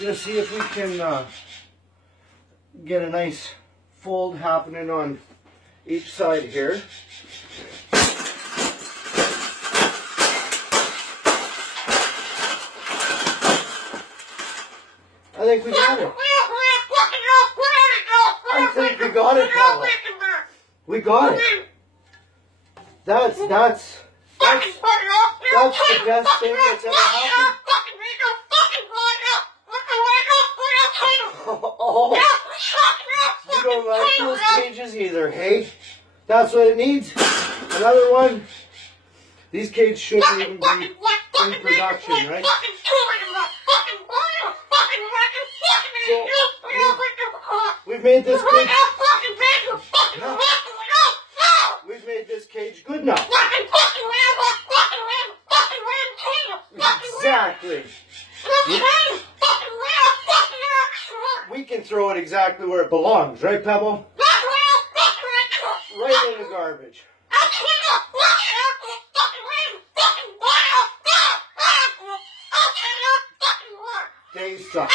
Gonna see if we can get a nice fold happening on each side here. I think we got it. I think we got it, Pavel. We got it. That's the best thing that's ever happened. Oh, you don't like those cages either, hey? That's what it needs. Another one. These cages shouldn't even be in production, right? So, we've made this cage. We've made this cage good enough. Exactly. We can throw it exactly where it belongs, right, Pebble? Right in the garbage. They suck.